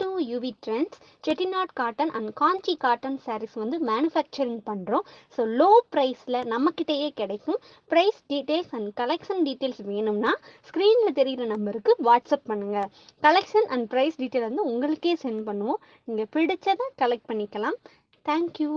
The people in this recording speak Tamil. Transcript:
to UV Trendz. Chettinad Cotten and Conchi Cotton sarees வந்து manufacturing பண்றோம். So low priceல நம்மக்கிட்டேயே கிடைக்கும். Price details and collection details வேணும்னா ஸ்க்ரீன்ல தெரியுற நம்பருக்கு வாட்ஸ்அப் பண்ணுங்க. கலெக்ஷன் அண்ட் ப்ரைஸ் டீட்டெயில் வந்து உங்களுக்கே சென்ட் பண்ணுவோம். நீங்க பிடிச்சதை கலெக்ட் பண்ணிக்கலாம். தேங்க்யூ.